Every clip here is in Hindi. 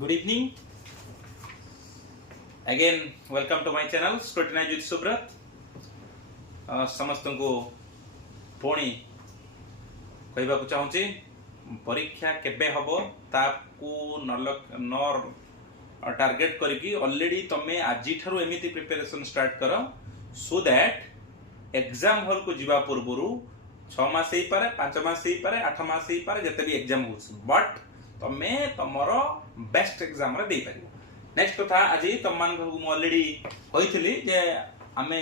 Good evening. Again, welcome to my channel, Scrutinize with Subrat. समस्त को पुणी कहवाक चाहूँगी परीक्षा केबे हबो ताकू न टार्गेट करके ऑलरेडी तमे आज ठारू एमिति प्रिपरेशन स्टार्ट कर सो दैट एग्जाम हॉल को जीवा पूर्व 6 मास ही पारे 5 मास ही पारे 8 मास ही पारे जते भी एग्जाम हो बट तमे तमरो बेस्ट एग्जाम रे दे परिबो। नेक्स्ट कथा आज तुम मान को ऑलरेडी कहितली जे आमे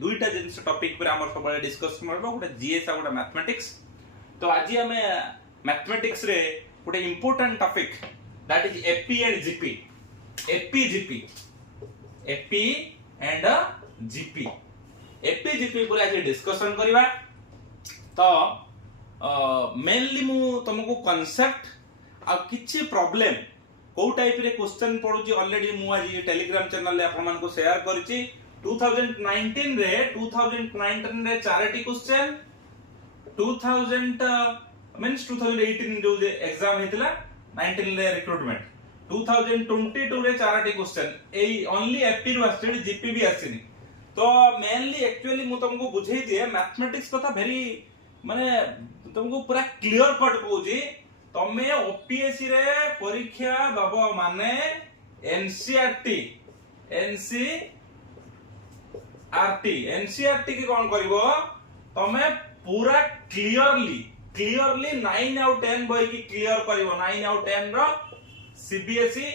दुईटा जिंस टॉपिक पर हमर सब डिस्कशन करबो गोटे जीएस आ गोटे मैथमेटिक्स। तो आज आमे मैथमेटिक्स रे गोटे important topic that is AP and GP AP and GP पर आज डिस्कशन करबा। तो मेनली मु तुमको कांसेप्ट आ किछि प्रॉब्लम को टाइप रे क्वेश्चन पडुची ऑलरेडी मु आज टेलीग्राम चैनल ले आपन मान को शेयर करछि। 2019 रे चारटी क्वेश्चन 2018 जो एग्जाम हेतिला 19 रे रिक्रूटमेंट 2022 रे चारटी क्वेश्चन एई ओनली एपी रो आस्टेड जीपी भी आसिनी। तो मेनली एक्चुअली मु तुमको बुझेई दिए मैथमेटिक्स कथा वेरी माने तुमको पूरा क्लियर कट कहूजी तमे ओपीएससी रे परीक्षा दबो माने एनसीईआरटी के कौन करिवो तमे पूरा क्लियरली 9 आउट 10 बय की क्लियर करिवो। 9 आउट 10 रो सीबीएसई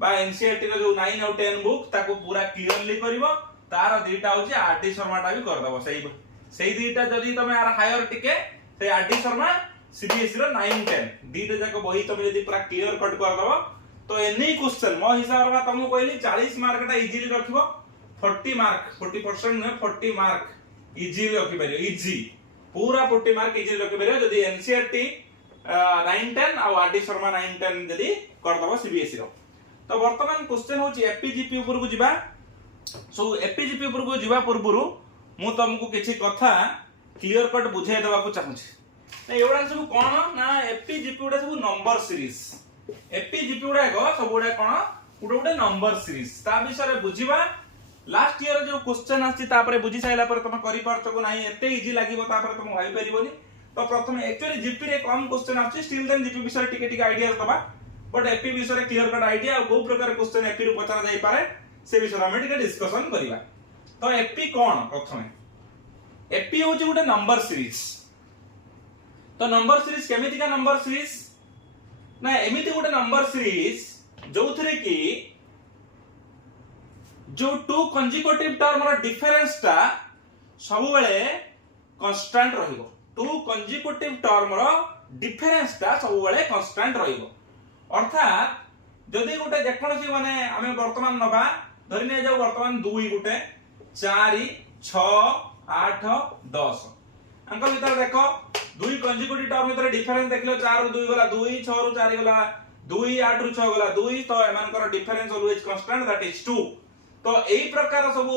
बा एनसीईआरटी रो जो 9 आउट 10 बुक ताको पूरा क्लियरली करिवो। तार दुईटा होची आरडी शर्मा टा भी कर दबो। सही दुईटा जदी तमे आर हायर टिके से आरडी शर्मा सीबीएसई रो 9 10 दुईटा जाको बही तमे जदी पूरा क्लियर कट कर दबो तो एनी क्वेश्चन मो हिसाब रे तुमको कहली 40 मार्क टा इजीली रखिबो 40% ने 40 मार्क इजीली रखि परियो। इजी पूरा 40 मार्क इजीली रखि परियो जदी एनसीईआरटी 9 10 आ आरडी शर्मा 9 10 जदी कर दबो सीबीएसई रो। तो वर्तमान क्वेश्चन होची एपीजीपी ऊपर को जिबा। सो एपीजीपी ऊपर को जिबा पूर्वरु मु तुमको किछि कथा क्लियर कट बुझाई देबा को चाहूछी। ना एवडा सब कोन ना एपीजीपी उडा सब नंबर सीरीज एपीजीपी उडा सब उडा कोन उडा नंबर सीरीज ता विषय रे बुझिबा। लास्ट ईयर जो क्वेश्चन आछि ता परे बुझी साइला पर तुम करि पारछो को नाही एते इजी लागिवो ता पर तुम भाई परिबोनी। तो प्रथम एक्चुअली जीपी रे कम क्वेश्चन आछि स्टिल देन जीपी विषय टिके आईडिया दबा बट एपी विषय रे क्लियर कट आईडिया को प्रकार क्वेश्चन एपी रे पचरा जाई पारे से विषय हम टिके डिस्कशन करिवा। तो एपी कोन प्रथम एपी होची गुटे नंबर सीरीज। तो नंबर सीरीज केमिति का नंबर सीरीज ना एमिति गुटे नंबर सीरीज जोथरे की जो to consecutive term row difference टा सब बेले कांस्टेंट रहिबो। To consecutive term row difference टा सब बेले कांस्टेंट रहिबो। अर्थात जदी गुटे जेकोसी माने हमें वर्तमान नबा धरिने जाऊ वर्तमान 2 गुटे 4 6 8 10 अंक भीतर देखो 2 कंजिक्यूटिव टर्म भीतर डिफरेंस देखलो 4 रो 2 गला 2 6 रो 4 गला 2 8 रो 6 गला 2 तो एमानकर difference always constant that is 2। तो एई प्रकार सब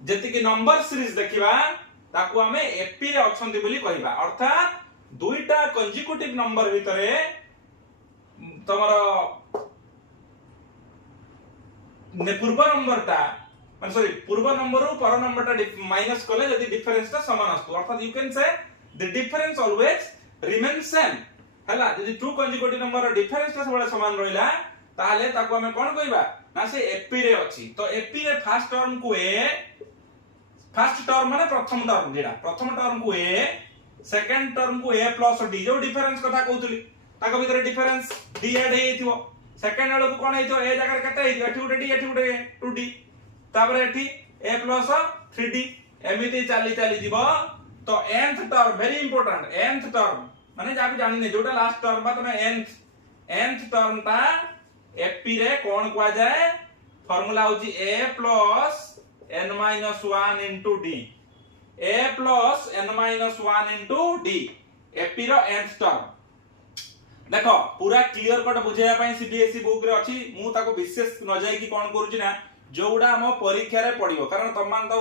जति कि नंबर सीरीज देखिबा ताकू हमें एपी रे अछंती बोली कहबा। अर्थात दुईटा कंजिक्यूटिव नंबर भीतरे तमरो पूर्व नंबर टा माने सॉरी पूर्व नंबर रो पर नंबर टा माइनस करले यदि डिफरेंस टा समान आस्तु अर्थात you can say the difference always remain same हला। यदि to consecutive number row difference टा सबले समान रहिला ताले ताको हमें कोन कहबा ना से एपी रे अछि। तो एपी रे फर्स्ट टर्म को ए फर्स्ट टर्म माने प्रथम टर्म जेडा प्रथम टर्म को ए सेकंड टर्म को ए प्लस डी जो डिफरेंस कथा कहउतली ताको भीतर डिफरेंस डी ऐड हेइथिबो। सेकंड वाला को कोन हेइथिबो ए जगह कते हेइथिबो एठी गुटे डी एठी गुटे 2d तापर एठी a प्लस 3d एमिति चाली जीवो। तो nth term very important nth term माने जाबी जानि नै जोटा लास्ट टर्म बा तमे nth टर्म ता एपी रे कोन कुआ जाय फार्मूला होची a plus n minus 1 into d a plus n minus 1 into d AP रो nth टर्म देखो पूरा क्लियर कट बुझाया पई सीबीएसई बुक रे अछि। मु ताको विशेष न जाय कि कोन करूची ना जोडा हम परीक्षा रे पडियो कारण तमान तो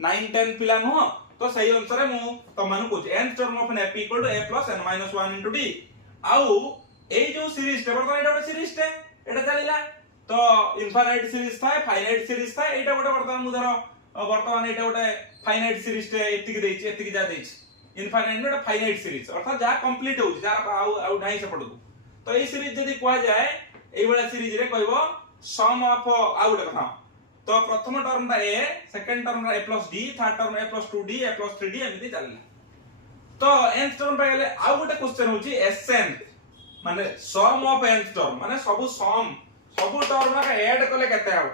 9 10 पिला न तो सही अनुसार मु तमान को nth term of an AP equal to a plus n minus 1 into d आउ এই जो सीरीज टे बर्तमान एटा गोटे सीरीज टे एटा चलिला तो इनफाइनाइट सीरीज था फाइनाइट सीरीज था एटा गोटे बर्तमान मु धरो बर्तमान एटा गोटे फाइनाइट सीरीज टे एतिकी देछि एतिकी जा देछि इनफाइनाइट गोटे फाइनाइट सीरीज अर्थात जा कंप्लीट हो जा आउ नाही सेपट को तो ए सीरीज जदी कोआ जाए एई वाला सीरीज रे कहबो सम ऑफ आउ गोटे कथा तो प्रथम टर्म टा a सेकंड टर्म टा a + d third term a + 2d a + 3d एमिति चलला तो nth टर्म पे गेले आउ गोटे क्वेश्चन होची sn माने सम ऑफ nth टर्म माने सब सम सब टर्म का ऐड कले केते हो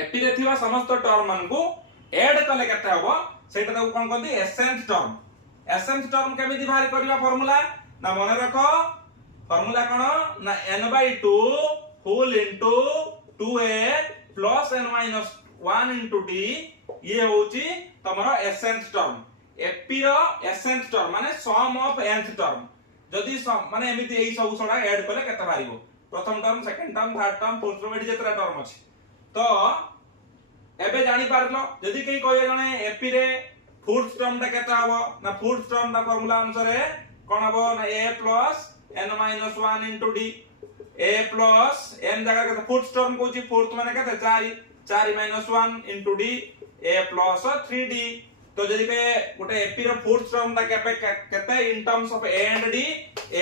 एपी रे थिबा समस्त टर्म मान को ऐड कले केते हो सेटा ताको कोन कहंती एसेंथ टर्म केमिति बाहर करबा फार्मूला ना मन रखो फार्मूला कोन ना n/2 whole into 2a plus n - 1 into d ये होची तमरो एसेंथ टर्म एपी रो एसेंथ टर्म माने सम ऑफ nth टर्म जदी माने एमिति एई सब सडा ऐड कले केते बारिबो प्रथम term second term third term fourth term एडी जेतरा टर्म अछि तो एबे जानि पारलो जदी केई कहय जने एपी रे फोर्थ टर्म ता केता हबो ना फोर्थ टर्म ता फार्मूला अनुसार कोन हबो ना a plus n - 1 into d a plus n जगह के फोर्थ टर्म कोची फोर्थ माने केते 4 4 - 1 into d a plus 3d तो जदी के गोटे एपी रो फोर्थ टर्म ता केते in terms of a and d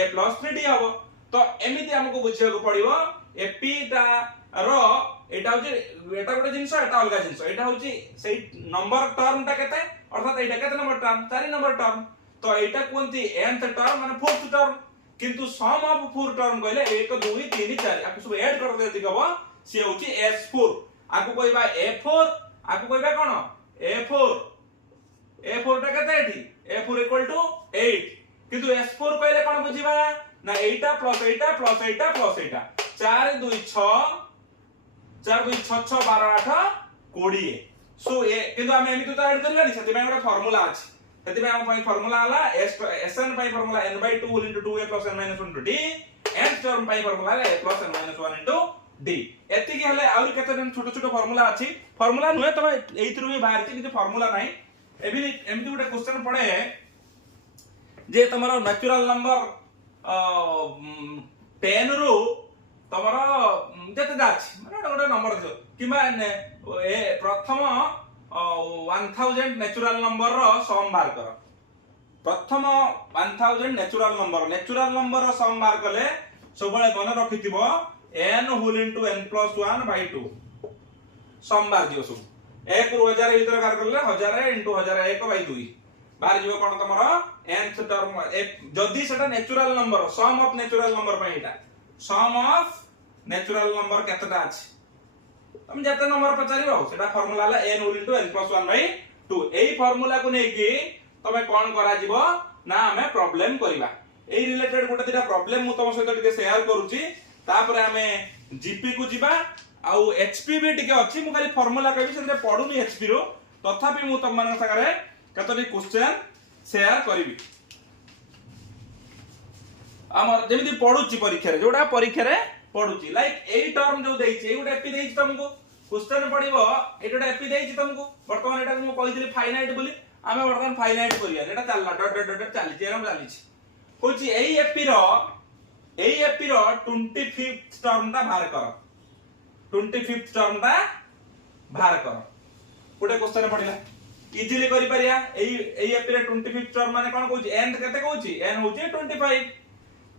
a plus 3d हबो तो एमिति हमको बुझिया को पड़िबो एपी ता रो एटा होची एटा गोटे जिंस एटा अलगा जिंस एटा होची सेही नंबर टर्म ता केते अर्थात एटा केते नंबर टर्म 4 नंबर टर्म तो एटा कोनती nth टर्म माने फोर्थ टर्म किंतु सम ऑफ फोर टर्म कहले 1 2 3 4 आकु सब ऐड कर देति कहबो से होची s4 आकु कहबा a4 आकु कहबा कोन a4 ता केते एठी a4 = 8 किंतु s4 कहले कोन बुझिबा ना 8 प्लस 8 प्लस 8 प्लस 8 4 2 6 4 2 6 6 12 8 20 सो ए किंतु हम एमिति तो ऐड करबानी सेति में गोटे फार्मूला अछि सेति में हम पई फार्मूला हला sn पई formula n/2 whole into 2a + n - 1 into d nth term पई formula a + n - 1 into d एति की हले आउर केते दिन छोटो छोटो फार्मूला अछि फार्मूला नुहे तमे एइथिरु भी बाहर कि फार्मूला नाही एमिति गोटे क्वेश्चन पड़े जे तमरो नेचुरल नंबर 10 रु तमरो जते जाछि माने गोटे नंबर दियो किबा ए प्रथम 1000 नेचुरल नंबर रो सम बार कर प्रथम 1000 नेचुरल नंबर रो सम बार कले सबले मन रखिथिबो n होल इनटू n + 1/2 सम बार दियो सब 1 रु 1000 भीतर कार करले 1000 इनटू 1000 1/2 बाहर जीव कोन तमरो nth टर्म जदी सेटा natural number sum of natural number पे एटा सम ऑफ नेचुरल नंबर केतटा अछि हम जते नंबर पचारिबो सेटा फार्मूला ला n होल इनटू n + 1/2 एई फार्मूला को नै कि तमे कोन करा जीवो ना हमें प्रॉब्लम करिबा एई रिलेटेड गोटे दिटा प्रॉब्लम मु तम सहित टिके शेयर करूची तापर हमें जीपी को जीबा आउ एचपी भी टिके अछि मु खाली फार्मूला कहबी सेते पढुनी एचपी रो तथापि मु तम मन संगरे कतोटी क्वेश्चन शेयर करिवि हमर जेमिति पढुची परीक्षा रे जोडा परीक्षा रे पढुची लाइक एई टर्म जो देइछि एगुडा एपी देइछि तुमको क्वेश्चन पढिबो एटा एपी देइछि तुमको वर्तमान एटा मु कहितली फाइनाइट बोली आमे वर्तमान फाइनाइट करिया एटा चलला डॉट डॉट डॉट चाली जेरम चालीछि कोछि एई एपी रो 25th टर्म ता बाहर कर 25th टर्म ता बाहर कर गोटे क्वेश्चन पढिला इजीली करि परिया एई एपी रे 25th टर्म माने कोन कहूची n केते कहूची n होची 25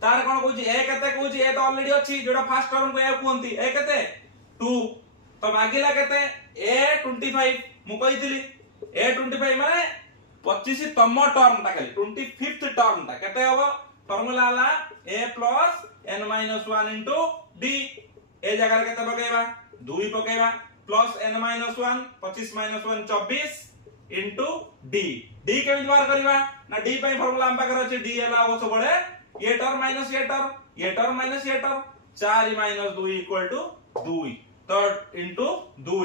तार कोन कहूची a केते कहूची a तो ऑलरेडी अछि जोडा फर्स्ट टर्म को a कहंती a केते 2 तो मागिला केते a 25 मु कहितली a 25 माने 25 तम टर्म ता खाली 25th टर्म ता केते हबो फार्मूला हला a plus n - 1 into d ए जगह केते पकेबा 2 पकेबा plus n - 1 25 - 1 24 into d d के व्यवहार करबा ना d पई फार्मूला हम पाकर अछि d हला हो सबले ये टर्म माइनस ये टर्म ये टर्म माइनस ये टर्म 4 - 2 = 2 तो इनटू 2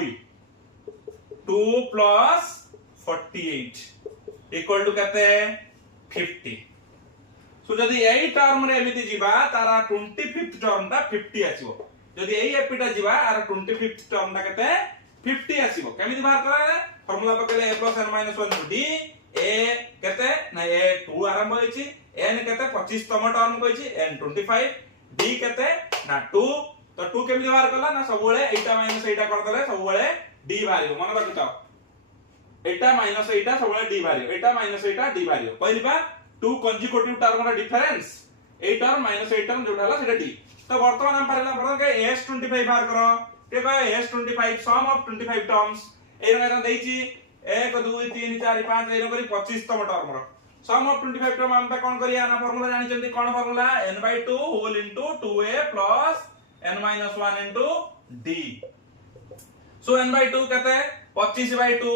2 प्लस 48 इक्वल टू कहते 50 सो जदी एई टर्म रे एमिति जीवा तारा 25th टर्म ता 50 आसीबो जदी एई एपिटा जीवा आर 25th टर्म ता कहते 50 आसीबो केमिति बाहर करा formula पकेले a + n - 1 d a कहते ना a 2 आरंभ होइछि n केते 25 तम टर्म कहिछि n 25 d केते ना 2 तो 2 केमि बाहर कला ना सब बेले एटा माइनस एटा कर देले सब बेले d बाहरियो मन रखितो एटा माइनस एटा सब बेले d बाहरियो एटा माइनस एटा d बाहरियो कहलिबा 2 कंसेक्यूटिव टर्म रा difference a term minus a term जोटा हला सेटा d तो वर्तमान हम पारला प्रथम के s25 बाहर करो के कहे s25 सम ऑफ 25 टर्म्स ए रंगा देइछि 1 2 3 4 5 ए करी 25 तम टर्म रो सम ऑफ 25 टर्म हम कोन करिया ना फार्मूला जानि चंदी कोन formula n/2 whole into 2a plus n - 1 into d so n/2 कहते 25/2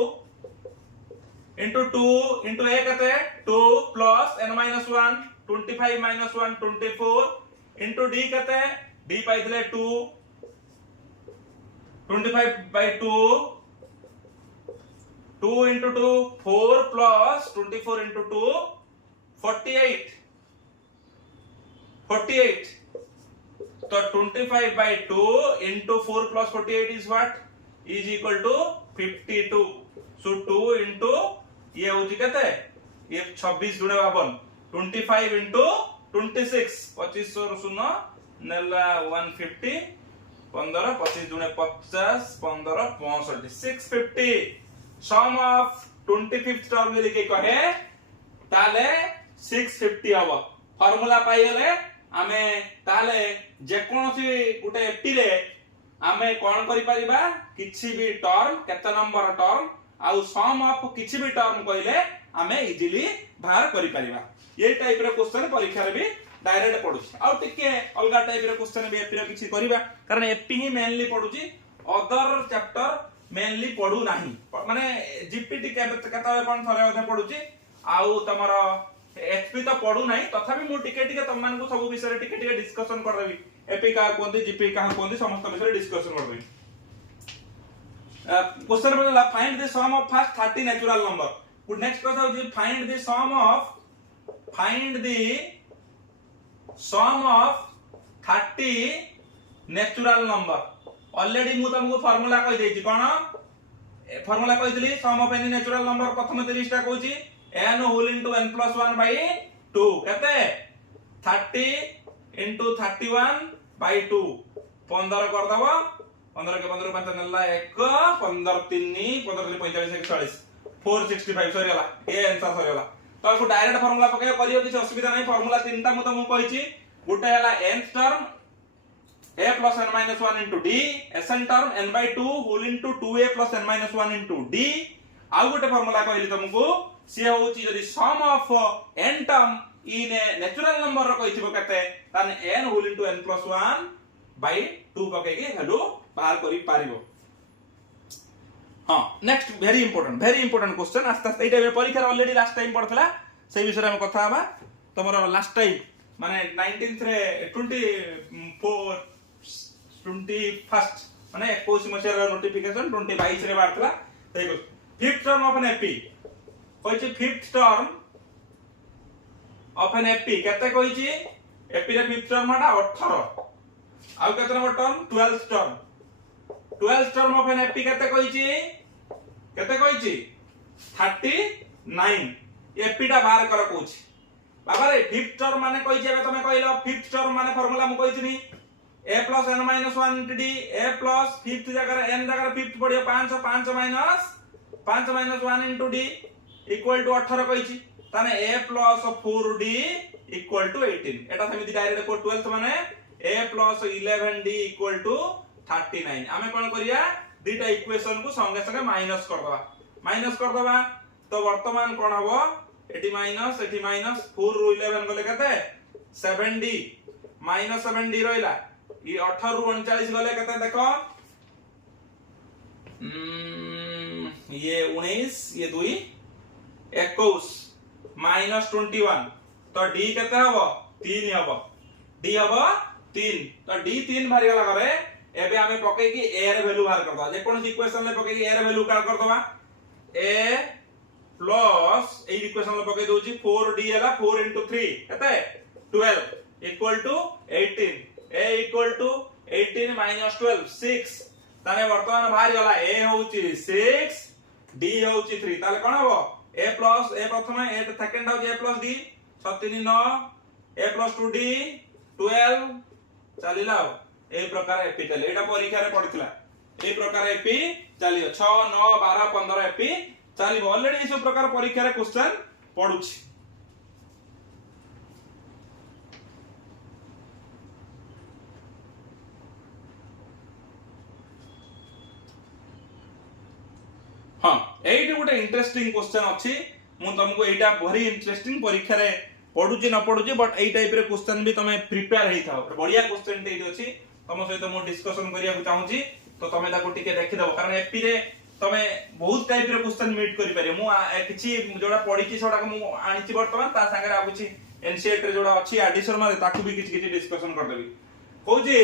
इनटू 2 इनटू a कहते 2 प्लस n - 1 25 - 1 24 इनटू d कहते d पाइथले 2 25/2 2 into 2 4 plus 24 into 2 48 तो 25/2 into 4 plus 48 is what is equal to 52 so 2 into ये होची कहते ये 26 गुणे 25 into 26 25 और 0 नेला 150 15 25 गुणे 50 15 65 650 सम ऑफ 25th टर्म यदि के कहे ताले 650 हबो फार्मूला पाइले आमे ताले जे कोनोसी गुटे एपी रे आमे कोन करि परिबा किछि भी टर्म केते नंबर टर्म आउ सम ऑफ किछि भी टर्म कइले आमे इजीली बाहर करि परिबा ये टाइप रे क्वेश्चन परीक्षा रे भी डायरेक्ट पडुछि आउ टिके अलगा टाइप रे क्वेश्चन भी एपी रे किछि करिबा कारण एपी ही मेनली पडुछि अदर चैप्टर मेनली पढु नाही माने जीपीटी केता कोन थरे अधे पढुछि आउ तमरो एचपी तो पढु नाही तथापि मु टिके टिके तम मान को सब विषय टिके टिके डिस्कशन कर देबी एपी का कोंदी जीपी का कोंदी समस्त विषय डिस्कशन कर देबी क्वेश्चन बोला find the sum of first 30 natural number good next question होजी find the sum of 30 natural number already मु तुमको फार्मूला कहि देछि कोन फार्मूला कहि दिली sum of any natural number प्रथम 30 टा कहूची n होल इनटू n + 1/2 केते 30 इनटू 31/2 15 कर दबो 15 के 15 5 नेला 1 15 3 15 45 41 465 सरी होला ए आंसर सरी होला तो को डायरेक्ट फार्मूला पके करियो किछ असुविधा नै फार्मूला तीनटा मु तुमको कहिची गुटे हला nth term a plus n minus 1 into d sn term n/2 whole into 2a plus n minus 1 into d आउ गोटे फार्मूला कहली तुमको से होची जदी sum of n term in a natural number रो कहिथिबो केते ताने n whole into n plus 1/2 पके के वैल्यू बाहर करि पारिबो हां नेक्स्ट वेरी इंपोर्टेंट क्वेश्चन आस्ते आस्ते एटा परीक्षा ऑलरेडी लास्ट टाइम पड़थला से विषय हम कथा हबा तमरो लास्ट टाइम माने 19th रे 21st माने 21 मसिया नोटिफिकेशन 22 रे बारतला देखो fifth term of N AP कहिछि fifth term of N AP केते कहिछि एपी रे फिफ्थ टर्म हटा 18 आउ केते number term 12th term of N AP केते कहिछि 39 एपी टा बाहर कर कहूछि बाबा रे फिफ्थ टर्म माने कहिछि एबे तमे कहिलो फिफ्थ टर्म माने फार्मूला मु कहिथिनी a plus n minus 1 into d a plus fifth जगह n जगह fifth पड़ियो 5 minus 1 into d equal to 18 कहिछि ताने a plus 4d equal to 18 एटा समिति डायरेक्ट को 12th माने a plus 11d equal to 39 आमे कोन करिया दुटा इक्वेशन को संगे संगे माइनस कर दबा तो वर्तमान कोन हबो एटी माइनस 4 रो 11 गले कते 7d माइनस 7d रहला ये 18 रू 39 गले कते देखो ये 19 ये 2 21 माइनस 21 तो d केते हबो 3 हबो d हबो 3 तो d 3 भारी गला करे एबे हमें पके की a रे वैल्यू बाहर कर दवा जे कोन इक्वेशन में पके की a रे वैल्यू काट कर दवा a प्लस ए इक्वेशन में पके दोची 4d हला 4 into 3 केते 12 equal to 18 a equal to 18 minus 12 6 ताने वर्तमान बाहर गला a होची 6 d होची 3 ताले कोन हबो a plus a प्रथम a सेकंड हो a plus d 6 3 9 a plus 2d 12 चलिला ए प्रकार एपी चले एटा परीक्षा रे पड़ितला ए प्रकार एपी चलियो 6 9 12 15 एपी चलिबो ऑलरेडी इस प्रकार परीक्षा रे क्वेश्चन पडुछि। हाँ एइटे गोटे इंटरेस्टिंग क्वेश्चन अछि मु तुमको एइटा very इंटरेस्टिंग परीक्षा रे पढुची न पढुची बट एई टाइप रे क्वेश्चन भी तमे प्रिपेयर हेई थाओ बढ़िया क्वेश्चन टे अछि तम सहित मु डिस्कशन करिया को चाहूची तो तमे ताको टिके देखि दबो कारण एपी रे तमे बहुत टाइप रे क्वेश्चन मीट करि पारे मु किछि जोडा पढिची सोडा मु आनिची वर्तमान ता संगे आ किछि एनसीईआरटी रे जोडा अछि एडिशन मारे ताकू भी किछि किछि डिस्कशन कर देबी कहूची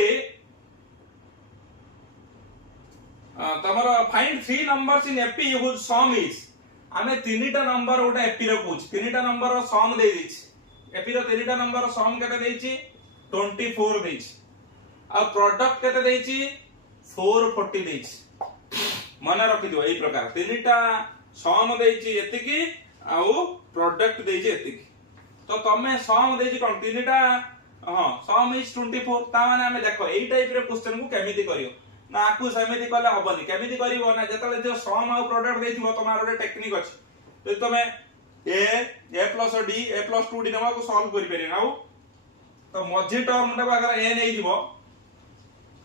तमरो find 3 numbers in AP whose sum is आमे तीनटा नंबर गोटे एपी रो कहूची तीनटा नंबर रो सम दे दिछि एपी रो तीनटा नंबर रो सम केते देछि 24 देछि आ प्रोडक्ट केते देछि 440 देछि मन रखि दियो एई प्रकार तीनटा सम देछि एतिकी आ प्रोडक्ट देछि एतिकी तो तमे सम देछि कोन तीनटा हां सम इज 24 ता माने हमें देखो एई टाइप रे क्वेश्चन को केमिति करियो ना आकु समिति कले हबनी केमिति करिवो ना जतले जो सम आ प्रोडक्ट देथिबो तमार रे टेक्निक अछि तो तमे a plus d a plus 2d नवा को सॉल्व करि पेरि ना तो मझी टर्म टा अगर a नै दिबो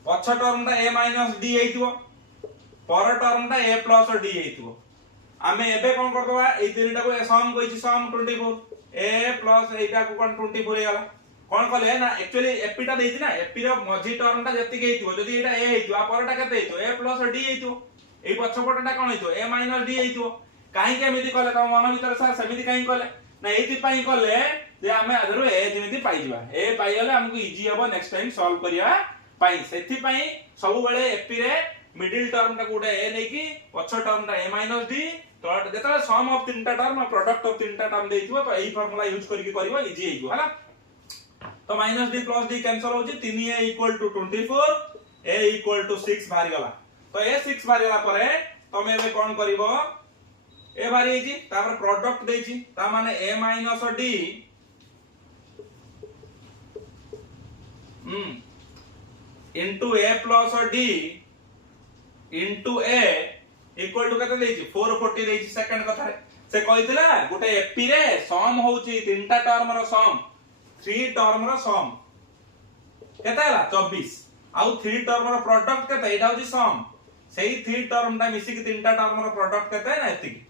पछ टर्म टा a minus d हेइतिबो पर टर्म टा a plus d हेइतिबो आमे एबे कोन करदबा ए तीनटा को सम कहिछि सम 24 a plus एटा को कोन 24 हे गला कोन कहले ना एक्चुअली एपी टा देछि ना एपी रो मझी टर्म टा जति हेइतिबो जदि एटा a हेइतिबो आ परटा केते हेइतो a plus d हेइतिबो AE पछपटटा cone हेइतो a minus d हेइतिबो काहे के एमिति कहले त मन भीतर सर समिति काहे कहले ना एति पई कहले जे हमें आदरो a जेमिति पाई जिबा a पाई गले हमकु इजी हबो नेक्स्ट टाइम सॉल्व करिया पाई सेथि पई सब बेले एपी रे मिडिल टर्म टा कोडे a नै की पछ टर्म टा a minus d तो जेतले सम ऑफ तीनटा टर्म प्रोडक्ट ऑफ तीनटा टर्म देइथिबो तो एई फार्मूला यूज करके करबो इजी हेइबो हला तो minus d plus d cancel हो जी 3a equal to 24 a equal to 6 बाहर गला तो a 6 बाहर गला परे तमे एबे कोन करिवो a बाहर हेजी तापर प्रोडक्ट देछि ता माने a minus d into a plus d into a equal to कते देछि 440 देछि सेकंड कथा रे से कहितला गोटे एपी रे सम होउची तीनटा टर्म रो सम 3 टर्म रो सम केते हला 24 आउ 3 टर्म रो प्रोडक्ट केते एटा होची सम सेही 3 टर्म टा मिसी कि तीनटा टर्म रो प्रोडक्ट केते ना एतिकी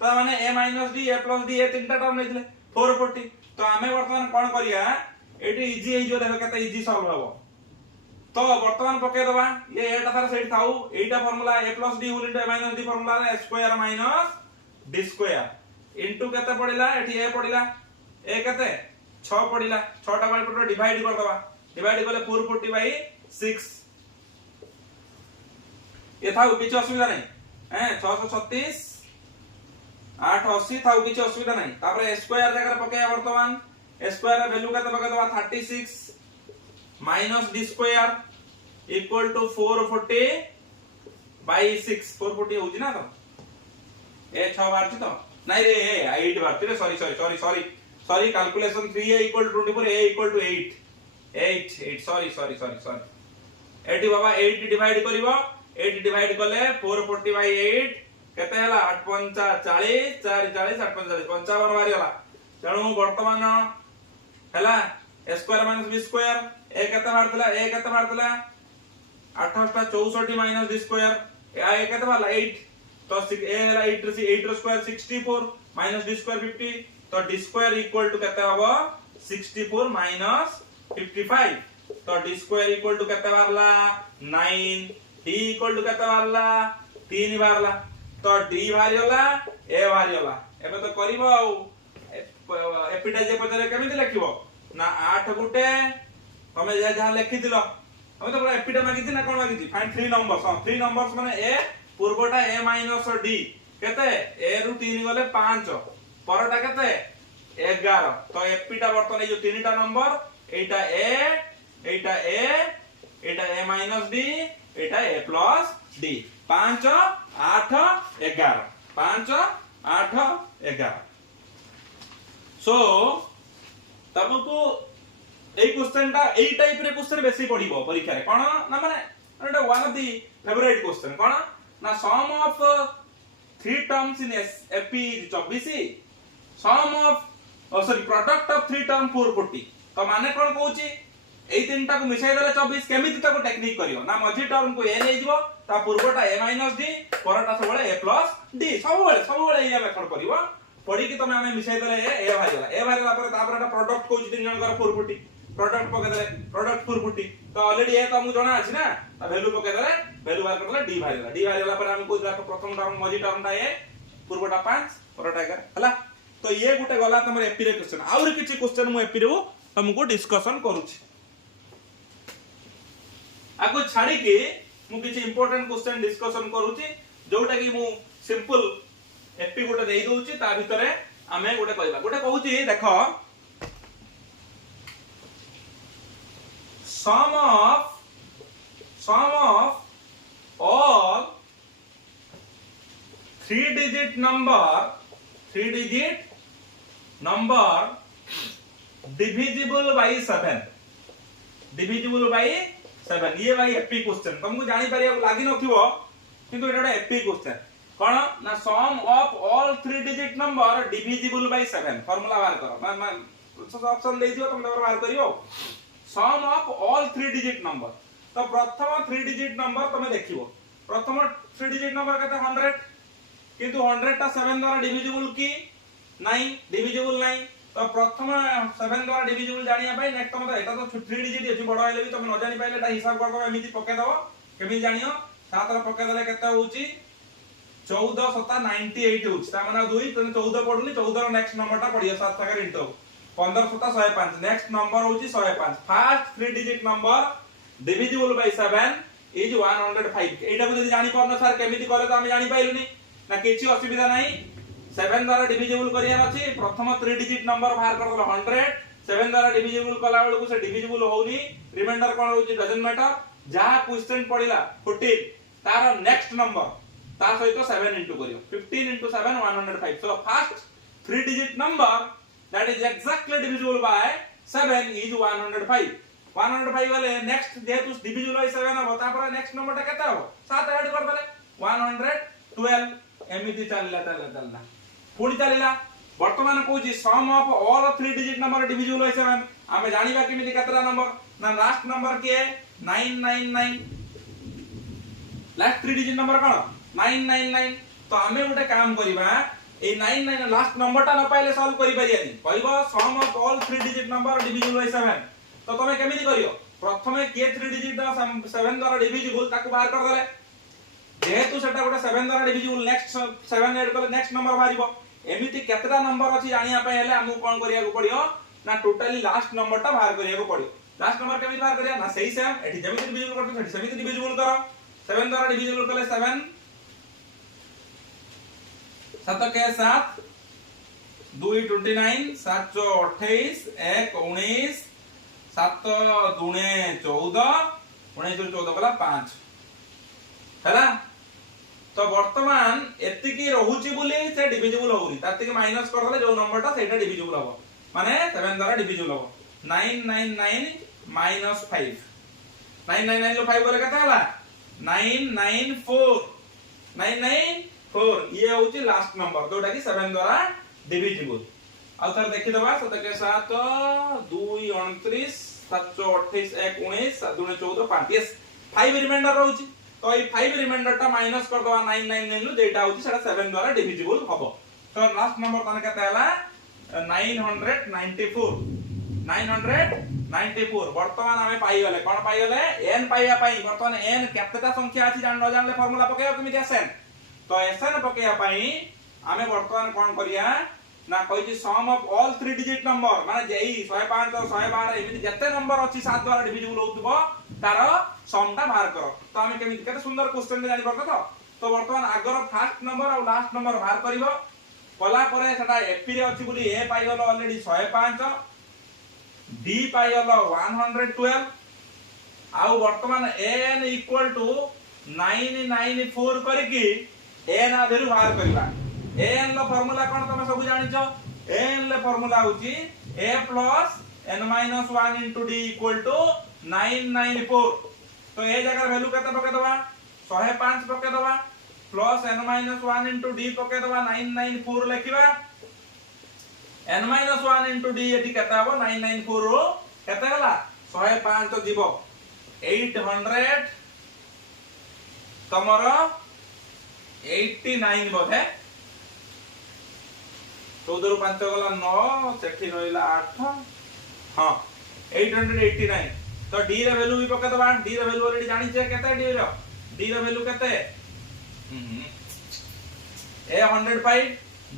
तो माने a minus d a plus d ए तीनटा टर्म लेथिले 440 तो हमें वर्तमान कोन करिया एटी इजी हे जो देखो केते इजी सॉल्व हबो तो वर्तमान पके दबा ये एटा तार सेट थाउ एटा formula a plus d whole into a minus d formula रे square minus d square into केते पडिला एठी a पडिला a केते 6 पडिला 6 टा बाय पटो डिवाइड कर दबा डिवाइड करले 440 बाय 6 ये थाउ किछ असुविधा नै हैं 636 880 थाउ किछ असुविधा नै तापर स्क्वायर जगह पके वर्तमान स्क्वायर रे वैल्यू केते पके दबा 36 minus d square equal to 440 by 6 440 होजी ना तो ए 6 बार छी तो नै रे 8 बार रे sorry calculation 3a equal to 24 a equal to 8 sorry एटी बाबा 8 डिवाइड करिवो 8 डिवाइड करले 440 बाय 8 केते हला 8 5 40 4 40 8 45 55 बारी हला तेणु वर्तमान हला square minus b square a केते मारतला 28 64 माइनस d स्क्वायर a केते वाला 8 तो a हला 8 रो स्क्वायर 64 माइनस d स्क्वायर 50 तो d स्क्वायर इक्वल टू केते हबो 64 माइनस 55 तो d स्क्वायर इक्वल टू केते बारला 9 d इक्वल टू केते बारला 3 बारला तो d बारियोला a बारियोला एबे तो करिवो आ एपिटा जे पचरे केमिति लिखिबो ना 8 गुटे तमे जे जहां लिखिदिलो हम तो एपिटा मागिछि ना कोन मागिछि फाइंड 3 नंबर्स हां 3 नंबर्स माने a पूर्वटा a माइनस d केते a रु 3 गले 5 परटा केते 11 तो एपिटा वर्तन जो तीनटा number Etah a minus d Etah a plus d 5 8 11 5 8 11 सो तुमको এই কোশ্চেনটা এই টাইপের কোশ্চেন বেশি পড়িব পরীক্ষারে কোন না মানে এটা one of the favourite question কোন না সম অফ 3 টার্মস ইন এপি 24 সম of sorry product of 3 term 440 তো মানে কোন কହୁची এই তিনটা কো মিশাই দেলে 24 কেমিতি তাको টেকনিক করিयो না মঝি টার্ম को a নেই দিব তা পূর্বটা a - d পরটা सबले a + d सबले এই মেথড করিব पड़ी कि तमे हमें मिसाई देले ए भाई पर तापर एटा प्रोडक्ट कोची तीन जन कर 440 प्रोडक्ट पके देले प्रोडक्ट 440 तो ऑलरेडी ए तो हमु जणा अछि ना त वैल्यू पके देले वैल्यू बार करले डी भाई पर हम कोइ प्रथम टर्म मझी टर्म ता ए पूर्वटा 5 परटा 11 हला तो ये गुटे गला तमर एपी रे क्वेश्चन आउर किछि क्वेश्चन मु एपी रे तुमको डिस्कशन करूछि आको छाडी के मु किछि इंपोर्टेंट क्वेश्चन डिस्कशन करूछि जोटा कि मु सिंपल एपी गोटे देई दोउची ता भितरे आमे गोटे कहबा गोटे कहूची देखो sum of all 3 digit number divisible by 7 ये भाई एपी क्वेश्चन तुमको जानि पारिया लागि नथिवो किंतु एटा एपी क्वेश्चन कोन ना sum of all 3 digit number divisible by 7 formula बाहर करो मैं ऑप्शन दे दियो तुम बाहर करियो sum of all 3 digit number तो प्रथम 3 डिजिट नंबर तुम देखिबो प्रथम 3 डिजिट नंबर कते 100 किंतु 100 टा 7 द्वारा डिविजिबल की नहीं डिविजिबल नहीं तो प्रथम 7 द्वारा डिविजिबल जानिया पाई नेक्स्ट तुम एटा तो 3 डिजिट अछि बडो हेले भी तुम न जानि पाइले एटा हिसाब कर दो एमिति पके दबो केमि जानियो सातरा पके दले केते होउची 14 7 98 होउची ता माने 2 तने 14 पडुनी 14 रो नेक्स्ट नंबर टा पडियो 7 टाका इंटू 15 7 105 नेक्स्ट नंबर होउची 105 first 3 digit number divisible by 7 is 105 एटा को जदी जानि परनो सर केमिति करे तो हम जानि पाइलुनी ना किछि असुविधा नाही 7 द्वारा डिविजिबल करिया अछि प्रथम 3 डिजिट नंबर बाहर कर 100 7 द्वारा डिविजिबल कला बेलु से डिविजिबल होउनी रिमाइंडर कोन होउची डजंट मैटर जहा क्वेश्चन पडिला 14 तार नेक्स्ट नंबर ता सहित 7 इंटू करियो 15 into 7 105 so first 3 digit number that is exactly divisible by 7 is 105 वाले नेक्स्ट जेतु डिविजिबल बाय 7 हो तापर नेक्स्ट नंबर ता केता हो 7 ऐड कर देले 112 एमिति चलला पुणी चलला वर्तमान कहूची sum of all 3 digit number divisible by 7 हमें जानिबा केमिति केतरा नंबर ना लास्ट नंबर के 999 लास्ट 3 डिजिट नंबर कोन 999 तो हमें गोटे काम करिबा ए 99 लास्ट नंबर ता न पाइले सॉल्व करि परियानी कहबो sum of all 3 digit number divisible by 7 तो तमे केमिति करियो प्रथमे के 3 डिजिट 7 द्वारा डिविजिबल ताको बाहर कर देले जेहेतु सेटा गोटे 7 द्वारा डिविजिबल नेक्स्ट 7 ऐड करले नेक्स्ट नंबर बाहरिबो एमिति केतरा नंबर अछि जानिया पय हेले हमु कोन करिया को पड़ियो ना टोटली लास्ट नंबर ता बाहर करिया को पड़ियो लास्ट नंबर केमिति बाहर करिया ना सही सेम एठी जेमिति डिविजिबल करतो सेठी सेमिति डिविजिबल करो 7 द्वारा डिविजिबल करले 7 7 के 7 2 29 7 28 1 19 7 दुणे 14 19 14 कला 5 हैला तो वर्तमान एति की रहूची बोली से डिविजिबल होउनी ताति के माइनस कर देले जो नंबर ता सेटा डिविजिबल हो माने 7 द्वारा डिविजिबल हो 999 माइनस 5 999 लो 5 बोले कथा हला 994 ये होची लास्ट नंबर जोटा की 7 द्वारा डिविजिबल आ थर देखि दबा 7 के 7 2 29 7 28 1 19 7 2 14 5 यस 5 रिमाइंडर रहूची तो ये 5 रिमाइंडर टा माइनस कर दवा 999 लो जेटा होची सेटा 7 द्वारा डिविजिबल हबो तो लास्ट नंबर तने केते हला 994 वर्तमान हमें पाई गले कोन पाई गले n पाइया पाई वर्तमान n केतेटा संख्या अछि जान न जानले फार्मूला पकेया तुम एसएन तो एसएन पकेया पाई हमें वर्तमान कोन करिया ना कहै सम ऑफ ऑल 3 डिजिट नंबर माने जेई 105 और 112 एमिति जते नंबर अछि 7 द्वारा डिविजिबल होतबो तार सम टा बाहर करो तो हमें केमिति केते सुंदर क्वेश्चन जानि परतो तो वर्तमान आगर फर्स्ट नंबर और लास्ट नंबर बाहर करिवो कला परे सेटा एपी रे अछि बुली ए पाई गलो ऑलरेडी 105 डी पाई गलो 112 आ वर्तमान n इक्वल टू 994 करके n आ भेलु बाहर करबा n लो फार्मूला कोन तमे सब जानि छ n ले फार्मूला होची a plus n minus 1 into d equal to 994 तो ए जगह वैल्यू केते पके दबा 105 पके दबा plus n minus 1 into d पके दबा 994 लिखिबा n minus 1 into d eighty केते हबो 994 रो केते हला 105 तो जीवो 800 तमरो 89 बोधे 14 ରୁ 5 गला 9 सेठी रहिला 8 हां 889 तो d रे वैल्यू भी पके दबा d रे वैल्यू ऑलरेडी जानि छे केते d रे वैल्यू केते a 105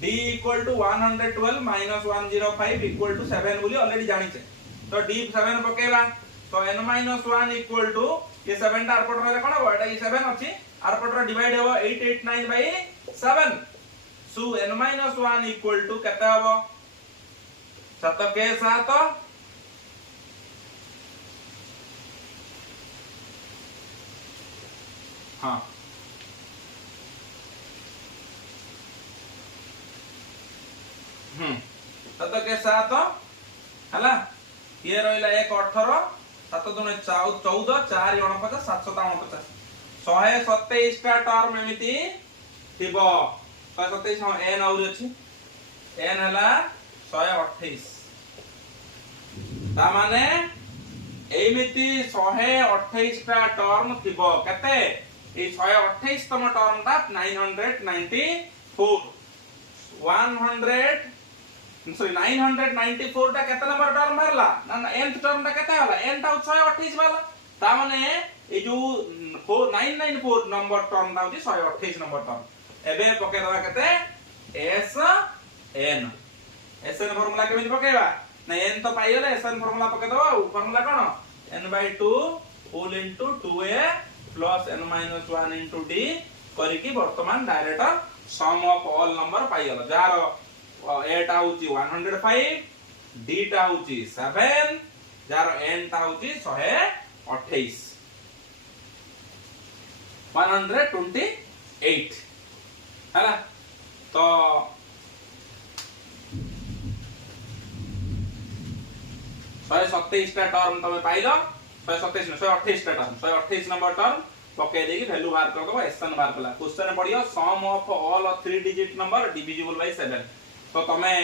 d equal to 112 minus 105 equal to 7 बोली ऑलरेडी जानि छे तो d 7 पकेला तो n माइनस 1 इक्वल टू ये 7 टा आरपट रे कोन हो एटा ये 7 अछि आरपट रे डिवाइड हो 889 by 7 so n minus 1 equal to केते हो 7 के 7 हां 7 के 7 हला ये रहिला 1 18 7 दुने 14 4 49 749 127 टा टर्म एमिति थिबो 127 हम n आउर अछि n हला 128 ता माने एमिति 128 टा टर्म थिबो केते ए 128 तम टर्म ता 994 994 टा केते नंबर टर्म भरला ना nth टर्म टा केते होला n टा 128 वाला ता माने ए जो 994 नंबर टर्म ता होची 128 नंबर टर्म एबे पके दवा केते s n फार्मूला केमिति पकेबा ना n तो पाइले s n फार्मूला पके दवा फार्मूला कोन n/2 whole into 2a plus n minus 1 into d करिकी वर्तमान direct sum of all number पाइला जार a टा होची 105 d टा होची 7 जार n टा होची 128 128 हैला तो 127 टा टर्म तमे पाइलो 127 128 टा टर्म 128 नंबर टर्म पके देगी वैल्यू बाहर कर दबो एसएन बाहर कला क्वेश्चन पडियो sum of all 3 digit number divisible by 7 तो तमे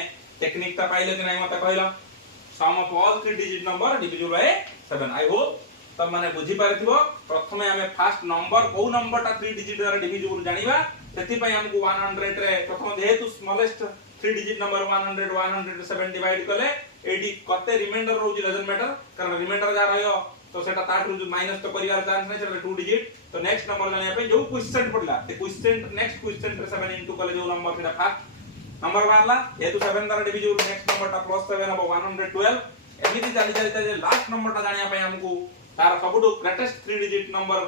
टेक्निक ता पाइलो कि नै मते कहलो sum of all 3 digit number divisible by 7 I hope तब माने बुझी पारथिबो प्रथमे हमें फास्ट नंबर को नंबर ता 3 डिजिट द्वारा डिविजिबल जानिबा सेति पय हमकु 100 रे प्रथम जेहेतु स्मॉलेस्ट 3 डिजिट नंबर 100 107 डिवाइड कले एडी कते रिमाइंडर रोज डजंट मैटर कारण रिमाइंडर जा रहियो तो सेटा ताठ रु माइनस तो करिवार चांस नै सेटा 2 डिजिट तो नेक्स्ट नंबर जानिया पे जो क्वेश्चन पडला ते क्वेश्चन नेक्स्ट क्वेश्चन रे 7 इनटू कले जो नंबर सेटा फास्ट नंबर बारला ए तो 7 द्वारा डिविजिबल नेक्स्ट नंबर ता प्लस 7 हो 112 एमिति जानि जानि जे लास्ट नंबर ता जानिया पे हमकु तार सबटु ग्रेटेस्ट 3 डिजिट नंबर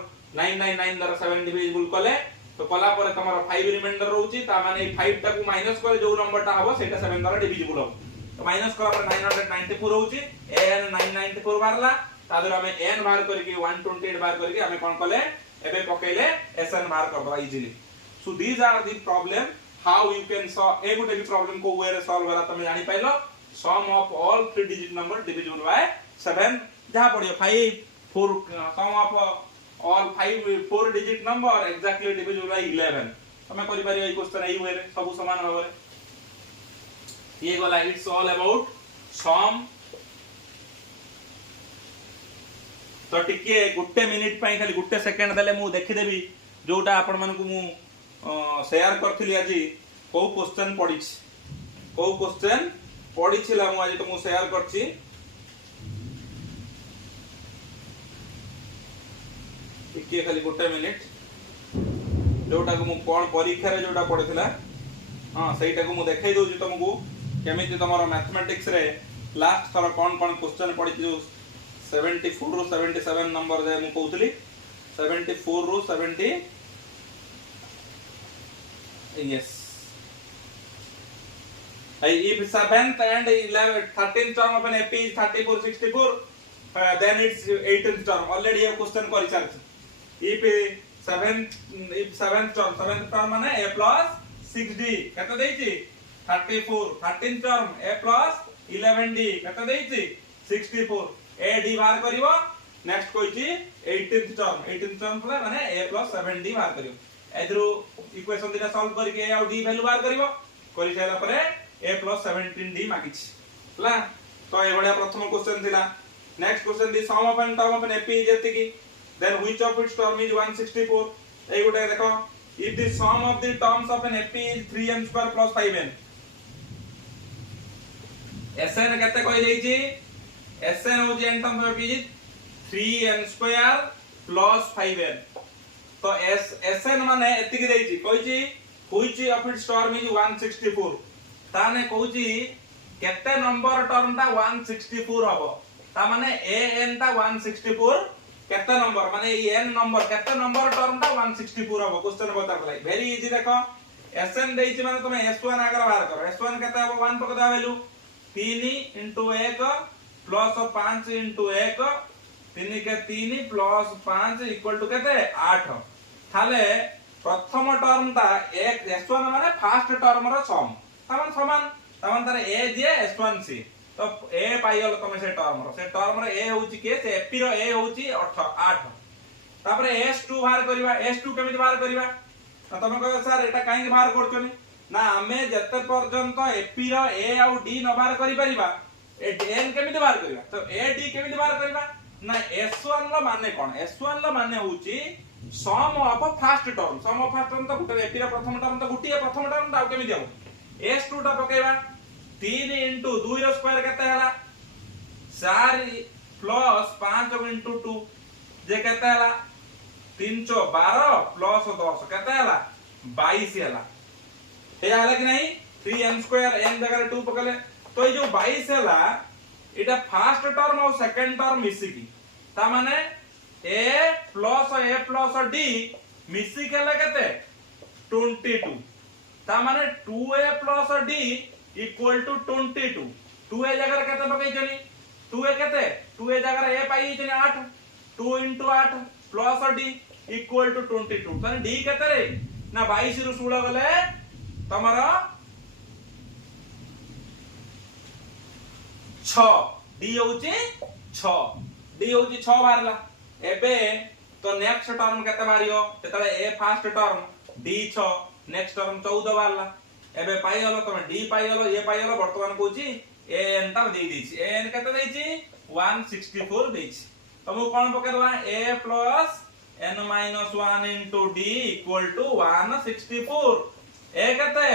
999 द्वारा 7 डिविजिबल कले तो कला परे तमरो 5 रिमाइंडर रहउची ता माने 5 टा को माइनस करे जो नंबर ता हबो सेटा 7 द्वारा डिविजिबल हो तो माइनस कला पर 994 रहउची n 994 बारला तादर हमें n बाहर करके 128 बाहर करके हमें कोन कले एबे पकेले sn बाहर करबा easily so these are the problem how you can solve ए गुटे भी प्रॉब्लम को वे रे सॉल्व करा तमे जानि पाइलो sum of all 3 digit number divisible by 7 जहां पडियो 5 4 sum of all 4 digit number exactly divisible by 11 तमे करि पारियो ए क्वेश्चन एई वे रे सब समान होबरे ये गला इट्स ऑल अबाउट सम तो टिके गुटे मिनिट पई खाली गुटे सेकंड देले मु देखि देबी जोटा आपण मानकु मु शेयर करथिली आजी को क्वेश्चन पढी छिला मु आजी तो मु शेयर करछि टिके खाली गुटे मिनिट जोटा को मु कोन परीक्षा रे जोटा पढिथिला हां सेटा को मु देखाई दोजि तुमको केमिति तमरो मैथमेटिक्स रे लास्ट थर कोन क्वेश्चन पढिथि जो 74 रो 77 नंबर जे मु कहउतली 74 रो 70 yes if 7th and 11th 13th term of an AP is 34 64 then it's 18th term already a question kari charchi if 7th term माने a plus 6d केते देछि 34 13 टर्म a प्लस 11d केते देइछि 64 a d बाहर करिवो नेक्स्ट कोइछि 18th टर्म माने a प्लस 7d बाहर करिवो एदरु इक्वेशन दिना सॉल्व करके a और d वैल्यू बाहर करिवो करि साइला परे a प्लस 17d मागिछि हला तो ए बढिया प्रथम क्वेश्चन थिला next question the sum of n term of N AP जेति की then which of its term is 164 ए गुटे देखो if the sum of the terms of an AP is 3n square plus 5n Sn केते कोइ देइछि Sn हो जे n term of AP is 3n square plus 5n तो Sn माने एति की देइछि कोइछि which of its term is 164 ताने कोइछि केते नंबर टर्म ता 164 हबो ता माने an ता 164 केते नंबर माने n नंबर केते नंबर टर्म ता 164 हबो क्वेश्चन बता पलाई वेरी इजी देखो Sn देइछि माने तुमे S1 आगर बाहर करो S1 केते हबो 1 पकदा वैल्यू 3 * 1 प्लस 5 * 1 3 के 3 प्लस 5 इक्वल टू केते 8 थाले प्रथम टर्म ता एक S1 माने फर्स्ट टर्म रो सम समान तार a जे S1c तो a पाइल तमे से टर्म रो a होची के से एपी रो a होची 8 तापर s2 बाहर करबा s2 केमिति बाहर करबा त तमे कह सर एटा काहे बाहर करछनी ना हमें जत्ते पर्यंत एपी रो a और d न बाहर करि परिबा ए n केमिति बाहर करबा तो a d केमिति बाहर करबा ना s1 रो माने कोन s1 रो माने होची सम ऑफ फर्स्ट टर्म तो गुटे एपी रो प्रथम टर्म तो गुटिए प्रथम टर्म ता केमिति हो s2 टा पकेबा 3 * 2 रो स्क्वायर केते हला 4 प्लस 5 * 2 जे केते हला 312 प्लस 10 केते हला 22 हला हे हला कि नहीं 3n स्क्वायर n जगह 2 पकले तो ये जो 22 हला एटा फर्स्ट टर्म और सेकंड टर्म मिसी की ता माने a प्लस d मिसी केले केते 22 ता माने 2a plus d equal to 22 2a जगह केते पकई जनी 2a केते 2a जगह a पाई जनी 8 2 * 8 प्लस d इक्वल टू 22 तने d केते रे ना 22 रु 16 गले तमरा 6 d होची 6 d होची 6 बारला एबे तो नेक्स्ट टर्म केते बारियो तेतले a first term d 6 next term 14 Barla एबे पाई हलो तमे d पाई हलो ये पाई हलो वर्तमान कोची an ता दे दिछि an केते देछि 164 देछि तमु कोन पके दवा a plus n - 1 * d = 164 a केते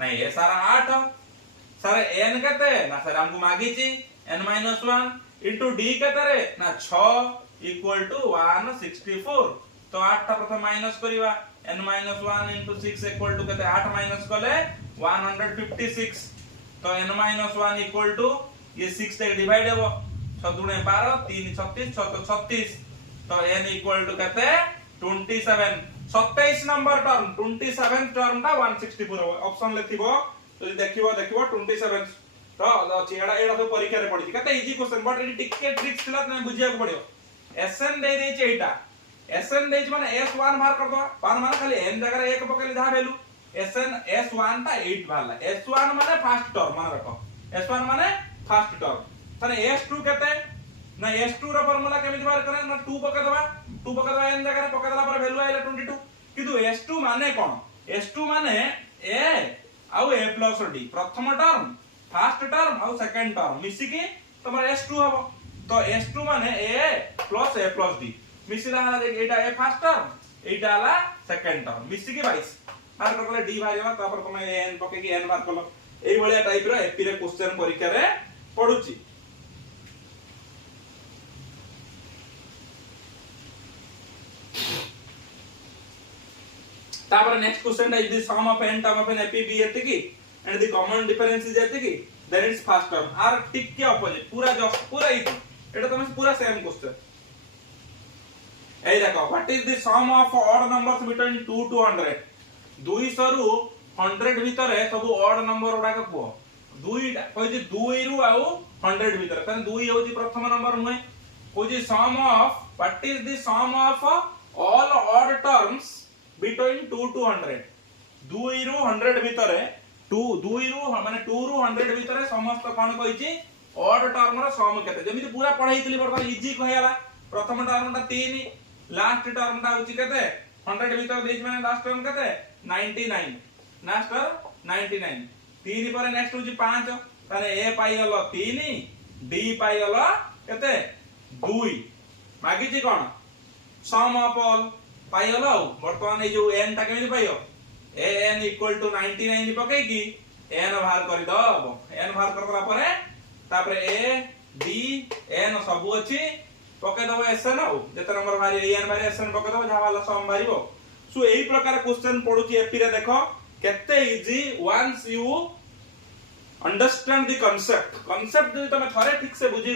नहीं ये सारा 8 सारे n केते ना सर हमको मागिछि n - 1 * d केते रे ना 6 = 164 तो 8 ता प्रथम माइनस करिवा n - 1 * 6 इक्वल टू केते 8 माइनस कले 156 तो n - 1 इक्वल टू ये 6 से डिवाइड हेबो 6 * 12 3 36 6 तो 36 तो n इक्वल टू केते 27 27 नंबर टर्म 27 टर्म ता 164 ऑप्शन लेथिबो तो देखिबो 27 तो अछि एडा तो परीक्षा रे पड़ी केते इजी क्वेश्चन बट इट टिके ट्रिक्स थिला तने बुझिया को पड़ियो Sn दे देछि एटा Sn देछि माने S1 बाहर कर दो 1 माने खाली n जगह 1 पकेले जा वैल्यू S1 ता 8 बाहरला S1 माने फर्स्ट टर्म माने रखो S1 माने फर्स्ट टर्म तने S2 केते ना S2 रो फार्मूला केमिति बाहर करे ना 2 पके दबा n जगह पके दला पर वैल्यू आइला 22 किंतु S2 माने कोन S2 माने a आउ a प्लस d प्रथम टर्म फर्स्ट टर्म आउ सेकंड टर्म मिसी की तमर S2 हबो तो S2 माने a प्लस d मिसिला हला देख एटा a फर्स्ट टर्म एटा हला सेकंड टर्म मिसी की 22 बाहर करले d बाहर गला तापर तमे n पके की n बाहर करलो एई भलिया टाइप रो एपी रे क्वेश्चन परीक्षा रे पडुची तापर next question is the sum of n term of N AP be एतिकी and the common difference is एतिकी देन इट्स फर्स्ट टर्म आर टिक के ऑपोजिट पूरा इजी एटा तमे पूरा सेम क्वेश्चन ए देखो what is the sum of odd numbers between 2 to 100 200 रु 100 भितरे सब ऑड नंबर उडा को 2 कोइ 2 रु आउ 100 भितरे तने 2 होची प्रथम नंबर नुए कोइ sum of what is the sum of all odd terms between 2 to 100 2 रु 100 भितरे 2 रु माने 2 रु 100 भीतर समस्त कोन कहिची ऑड टर्म रो सम केते जेमिति पूरा पढाइतली बर्तमान इजी कहला प्रथम टर्म ता 3 लास्ट टर्म ता होची केते 100 भीतर देज माने लास्ट टर्म केते 99 लास्ट टर्म 99 3 पर नेक्स्ट होची 5 ताने ए पाई गलो 3 डी पाई गलो केते 2 मागी छी कोन सम ऑफ ऑल पाई गलो बर्तमान ए जो n ता केमिति पाइयो n इक्वल टू 99 पके की n बाहर कर दो n बाहर करला परे तापर a d n सब अछि पके दबो sn हो जेते नंबर भारी n भारी sn पके दबो जा वाला सम भारीबो सो एही प्रकार क्वेश्चन पडुची एपी रे देखो केते easy once you understand the concept concept जदि तमे थरे ठीक से बुझी